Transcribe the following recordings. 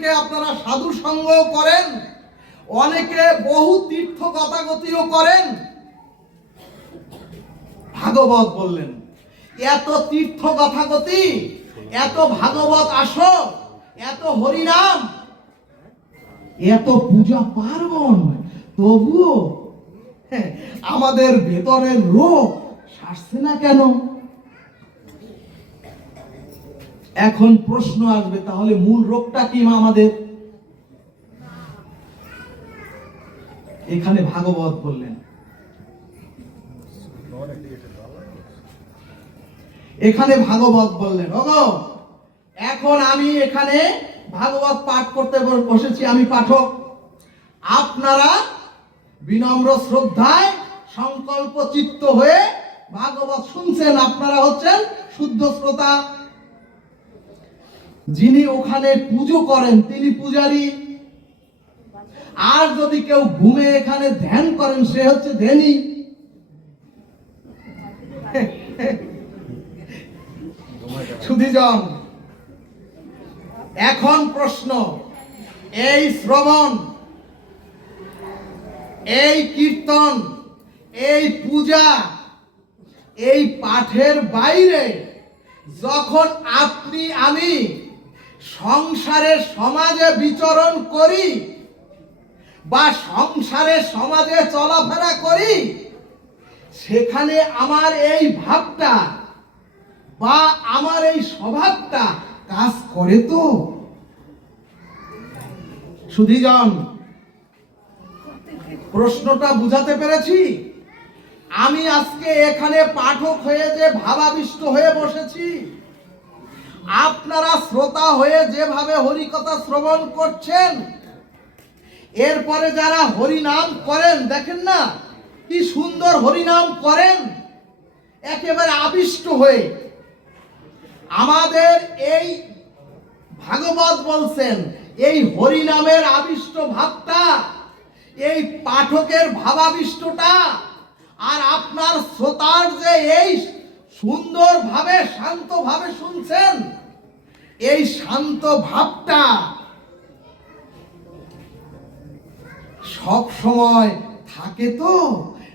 থেকে আপনারা সাধু সঙ্গ করেন অনেকে বহু তীর্থ গতাগতিও করেন। ভাগবত বললেন এত তীর্থ কথাগতি এত ভাগবত আসো এত হরিনাম এত পূজা পার্বণ তবুও হ্যাঁ, আমাদের ভেতরের রোগ সারছে না কেন? এখন প্রশ্ন আসবে, তাহলে মূল রোগটা কি মা আমাদের? এখানে ভাগবত বললেন। এখানে ভাগবত বললেন, ওগো, এখন আমি এখানে ভাগবত পাঠ করতে বসেছি, আমি পাঠক। আপনারা বিনম্র শ্রদ্ধায় সংকল্প চিত্ত হয়ে ভাগবত শুনছেন, আপনারা হচ্ছেন শুদ্ধ শ্রোতা। যিনি ওখানে পুজো করেন, তিনি পূজারী। আর যদি কেউ ঘুমে এখানে ধ্যান করেন, সে হচ্ছে ধ্যানী। সুধীজন এখন প্রশ্ন, এই শ্রবণ, এই কীর্তন, এই পূজা, এই পাঠের বাইরে যখন আপনি, আমি সংসারের সমাজে বিচরণ করি বা সংসারে সমাজে চলাফেরা করি, সেখানে আমার এই ভাবটা বা আমার এই স্বভাবটা কাজ করে তো। সুধীজন, প্রশ্নটা বুঝাতে পেরেছি? আমি আজকে এখানে পাঠক হয়ে যে ভাবাবিষ্ট হয়ে বসেছি। আপনারা শ্রোতা হয়ে যেভাবে হরিকথা শ্রবণ করছেন, এরপরে যারা হরিনাম করেন, দেখেন না কি সুন্দর হরিনাম করেন, একেবারে আবিষ্ট হয়ে। আমাদের এই ভাগবত বলছেন, এই হরিনামের আবিষ্ট ভাবটা, এই পাঠকের ভাবাবিষ্টটা, আর আপনার শ্রোতার যে এই সুন্দরভাবে, শান্তভাবে শুনছেন? এই শান্ত ভাবটা সব সময় থাকে তো?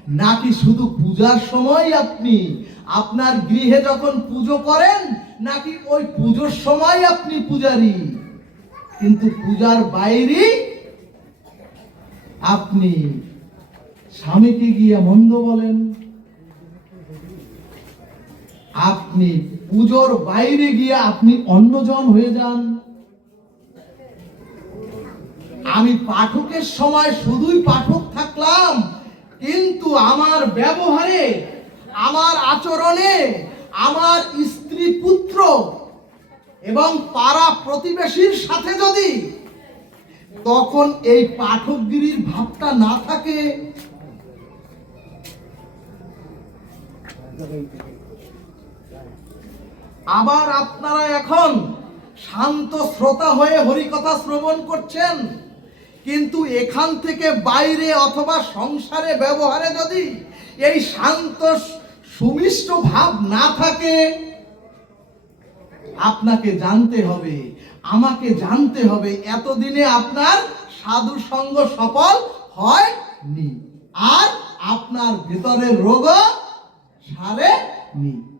নাকি শুধু পূজার সময় আপনি? আপনার গৃহে যখন পুজো করেন, নাকি ওই পুজোর সময় আপনি পূজারি? কিন্তু পূজার বাইরে আপনি স্বামীকে গিয়ে মন্দ বলেন। আপনি পুজোর বাইরে গিয়ে আপনি অন্যজন হয়ে যান। আমি পাঠকের সময় শুধুই পাঠক থাকলাম, কিন্তু আমার ব্যবহারে, আমার আচরণে, আমার স্ত্রী পুত্র এবং পাড়া প্রতিবেশীর সাথে যদি তখন এই পাঠকগিরির ভাবটা না থাকে। আবার আপনারা এখন শান্ত শ্রোতা হয়ে হরিকথা শ্রবণ করছেন। কিন্তু এখান থেকে বাইরে অথবা সংসারে ব্যবহারে যদি এই শান্ত সুমিষ্ট ভাব না থাকে, আপনাকে জানতে হবে, আমাকে জানতে হবে, এতদিনে আপনার সাধু সঙ্গ সফল হয়নি। আর আপনার ভেতরের রোগ সারেনি।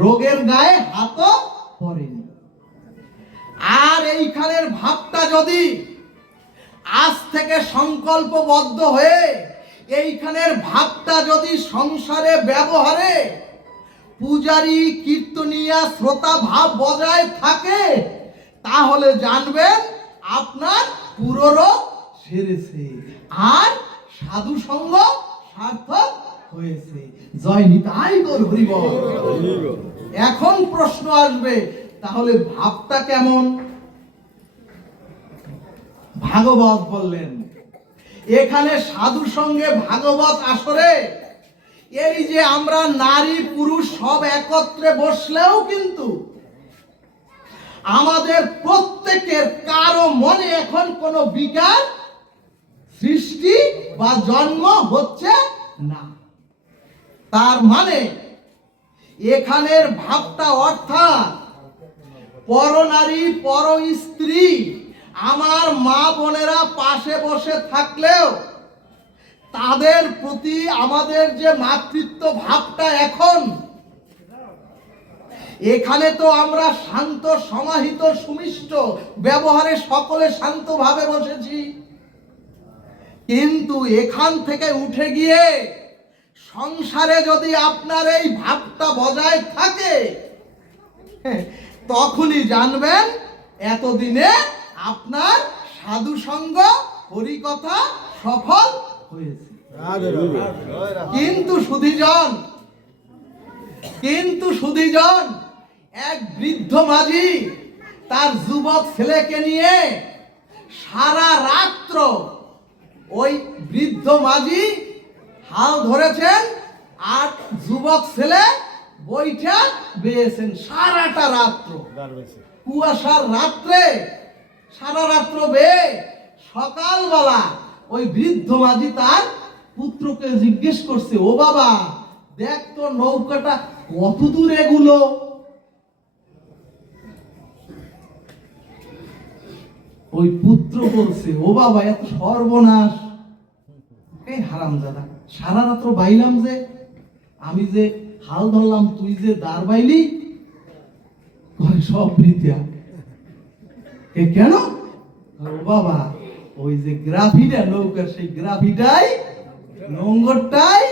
রোগের গায়ে হাতও পড়েনি। আর এইখানের ভাবটা যদি আজ থেকে সংকল্পবদ্ধ হয়ে এইখানের ভাবটা যদি সংসারে ব্যবহারে, পূজারী কীর্তনিয়া শ্রোতা ভাব বজায় থাকে, তাহলে জানবেন আপনার পুরো রোগ সেরেছে। আর সাধু সঙ্গ সার্থক হয়েছে। জয় নিতাই গৌর হরিবল। এখন প্রশ্ন আসবে, তাহলে ভাবটা কেমন? ভাগবত বললেন, এখানে সাধু সঙ্গে ভাগবত আসরে? এই যে আমরা নারী, পুরুষ সব একত্রে বসলেও কিন্তু আমাদের প্রত্যেকের কারও মনে এখন কোনো বিকার সৃষ্টি বা জন্ম হচ্ছে না। তার মানে এখানের ভাবটা অর্থাৎ পরনারী পর স্ত্রী আমার মা বোনেরা পাশে বসে থাকলেও তাদের প্রতি আমাদের যে মাতৃত্ব ভাবটা এখন, এখানে তো আমরা শান্ত, সমাহিত, সুমিষ্ট ব্যবহারে সকলে শান্তভাবে বসেছি। কিন্তু এখান থেকে উঠে গিয়ে সংসারে যদি আপনার এই ভাবটা বজায় থাকে তখনই জানবেন এতদিনে আপনার সাধু সঙ্গ হরিকথা সফল হয়েছে। কিন্তু সুধীজন কিন্তু সুধীজন এক বৃদ্ধ মাঝি তার যুবক ছেলেকে নিয়ে সারা রাত্র ওই বৃদ্ধ মাঝি হাল ধরেছেন আর যুবক ছেলে বইটা বেয়েছেন সারাটা রাত্র। কুয়াশার রাত্রে সারা রাত্র বেয়ে সকালবেলা ওই বৃদ্ধ মাঝি তার পুত্রকে জিজ্ঞেস করছে ও বাবা দেখ তো নৌকাটা কত দূর এগুলো? ওই পুত্র বলছে ও বাবা এত সর্বনাশ। এই হারাম দাদা সারা রাত্র বাইলাম যে, আমি যে হাল ধরলাম, তুই যে দাঁড় বাইলি সব বৃথা এ কেন? বাবা, ওই যে গ্রাফিটা, নৌকার সেই গ্রাফিটাই নোংরটাই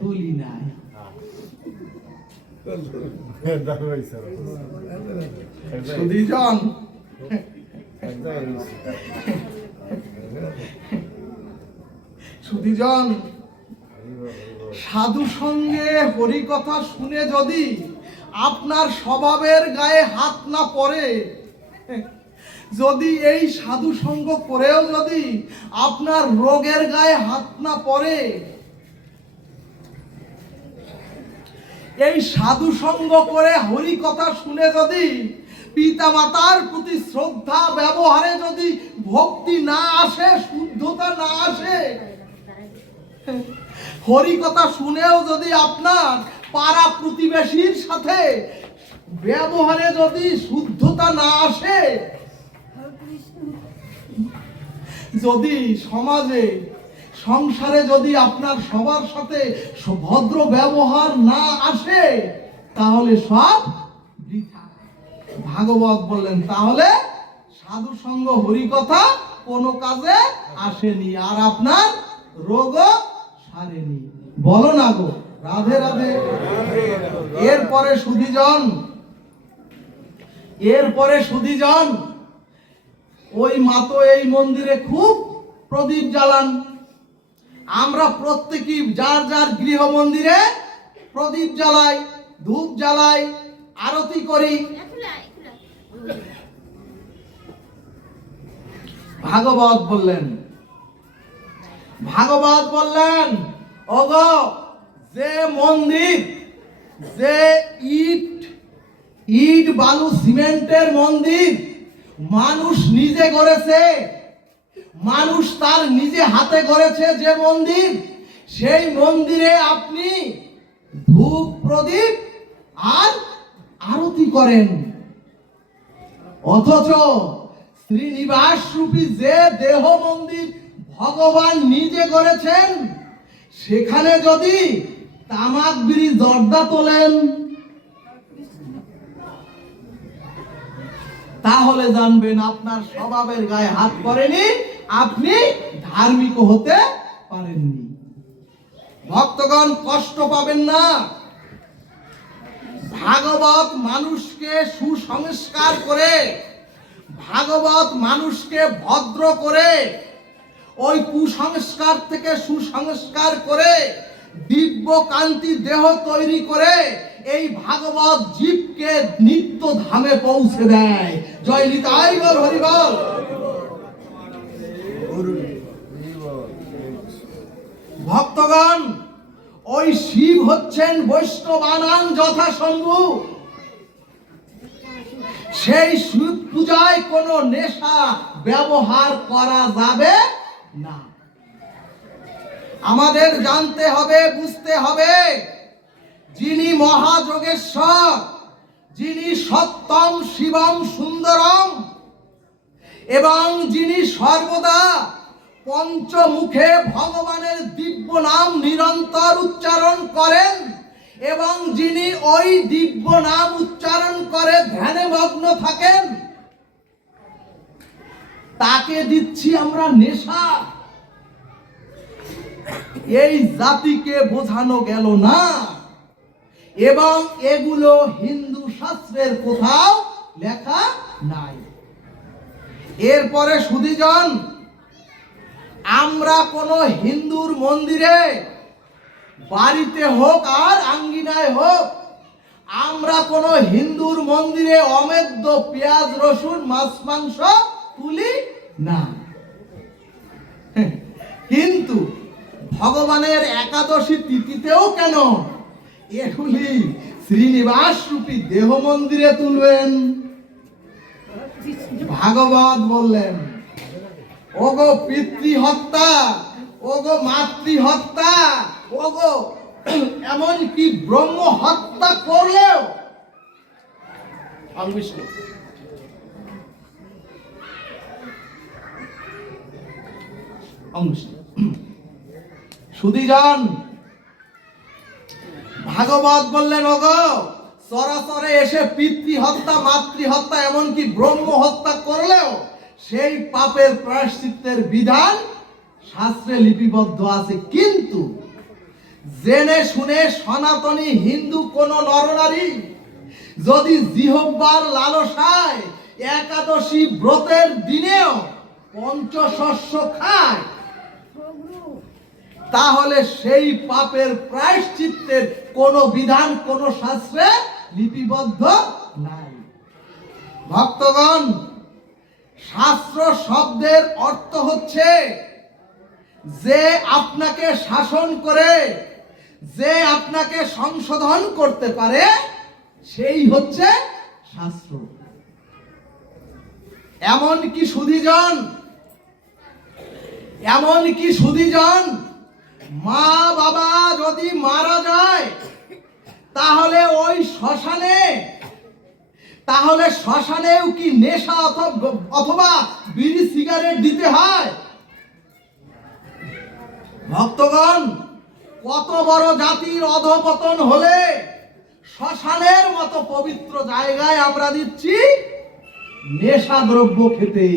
তুলি নাই। সুদীজন সুদীজন সাধু সঙ্গে হরি কথা শুনে যদি আপনার স্বভাবের গায়ে হাত না পড়ে, যদি এই সাধু সঙ্গ করেও যদি আপনার রোগের গায়ে হাত না পড়ে, এই সাধু সঙ্গ করে হরি কথা শুনে যদি পিতা মাতার প্রতি শ্রদ্ধা ব্যবহারে যদি ভক্তি না আসে, শুদ্ধতা না আসে হরি কথা শুনেও যদি আপনার পাড়া প্রতিবেশীর সাথে ব্যবহারে যদি শুদ্ধতা না আসে, যদি সমাজে, সংসারে যদি আপনার সবার সাথে ভদ্র ব্যবহার না আসে, তাহলে সব ভাগবত বললেন, তাহলে সাধু সঙ্গ হরি কথা কোনো কাজে আসেনি। আর আপনার রোগও সারেনি বলো না গো, রাধে রাধে। এরপরে সুধিজন এরপরে সুধিজন। ওই মাতো এই মন্দিরে খুব প্রদীপ জ্বালান। আমরা প্রত্যেকই যার যার গৃহ মন্দিরে প্রদীপ জ্বালাই, ধূপ জ্বালাই, আরতি করি। ভাগবত বললেন ভাগবত বললেন, ওগো, যে মন্দির, যে ইট ইট, বালু, সিমেন্টের মন্দির মানুষ নিজে করেছে, মানুষ তার নিজে হাতে করেছে যে মন্দির, সেই মন্দিরে আপনি ধূপ, প্রদীপ আর আরতি করেন। অথচ শ্রীনিবাস রূপী যে দেহ মন্দির ভগবান নিজে করেছেন, সেখানে যদি তামাক বিড়ি জর্দা তোলেন, তাহলে জানবেন আপনার স্বভাবের গায়ে হাত পড়েনি, আপনি ধার্মিক হতে পারেননি। ভক্তগণ কষ্ট পাবেন না। ভাগবত মানুষকে সুসংস্কার করে, ভাগবত মানুষকে ভদ্র করে ওই কুসংস্কার থেকে সুসংস্কার করে দিব্য কান্তি দেহ তৈরি করে এই ভাগবত জীবকে নিত্য ধামে পৌঁছে দেয়। জয় নিতাই গৌর হরিবল। ভক্তগণ, ওই শিব হচ্ছেন বৈষ্ণবানান যথাসম্ভু। সেই শিব পূজায় কোনো নেশা ব্যবহার করা যাবে না। আমাদের জানতে হবে, বুঝতে হবে, যিনি মহাযোগেশ্বর, যিনি সত্যম শিবম সুন্দরম, এবং যিনি সর্বদা পঞ্চমুখে ভগবানের দিব্য নাম নিরন্তর উচ্চারণ করেন, এবং যিনি ওই দিব্য নাম উচ্চারণ করে ধ্যানে মগ্ন থাকেন তাকে দিচ্ছি আমরা নেশা। এই জাতিকে বোঝানো গেল না। এবং এগুলো হিন্দু শাস্ত্রের কোথাও লেখা নাই। এরপরে সুদীজন আমরা কোন হিন্দুর মন্দিরে বাড়িতে হোক আর আঙ্গিনায় হোক, আমরা কোন হিন্দুর মন্দিরে অমেদ্য পেঁয়াজ, রসুন, মাছ, মাংস তুলি না। কিন্তু ভগবানের একাদশী তিথিতেও কেন? এগুলি শ্রীনিবাস রূপী দেহ মন্দিরে তুলবেন। ভাগবত বললেন, ওগো পিতৃ হত্যা ওগো মাতৃ হত্যা ওগো এমন কি ব্রহ্ম হত্যা করলেও সুদীজন ভাগবত বললেন ওগো সরাসরে এসে পিতৃ হত্যা মাতৃ হত্যা এমনকি ব্রহ্ম হত্যা করলেও সেই পাপের প্রায়শ্চিত্তের বিধান শাস্ত্রে লিপিবদ্ধ আছে। কিন্তু জেনে শুনে সনাতনী হিন্দু কোন নরনারী যদি জিহব্বার লালসায় একাদশী ব্রতের দিনেও পঞ্চশস্য খায় তাহলে সেই পাপের প্রায়শ্চিত্তের কোন বিধান, কোন শাস্ত্রে লিপিবদ্ধ নাই। ভক্তগণ, শাস্ত্র শব্দের অর্থ হচ্ছে যে আপনাকে শাসন করে, যে আপনাকে সংশোধন করতে পারে, সেই হচ্ছে শাস্ত্র। এমন কি সুধীজন? এমন কি সুধীজন? মা বাবা যদি মারা যায়, তাহলে ওই শ্মশানে, তাহলে শ্মশানেও কি নেশা অথবা বিড়ি সিগারেট দিতে হয়? ভক্তগণ, কত বড় জাতির অধপতন হলে শ্মশানের মতো পবিত্র জায়গায় আমরা দিচ্ছি নেশা দ্রব্য খেতে।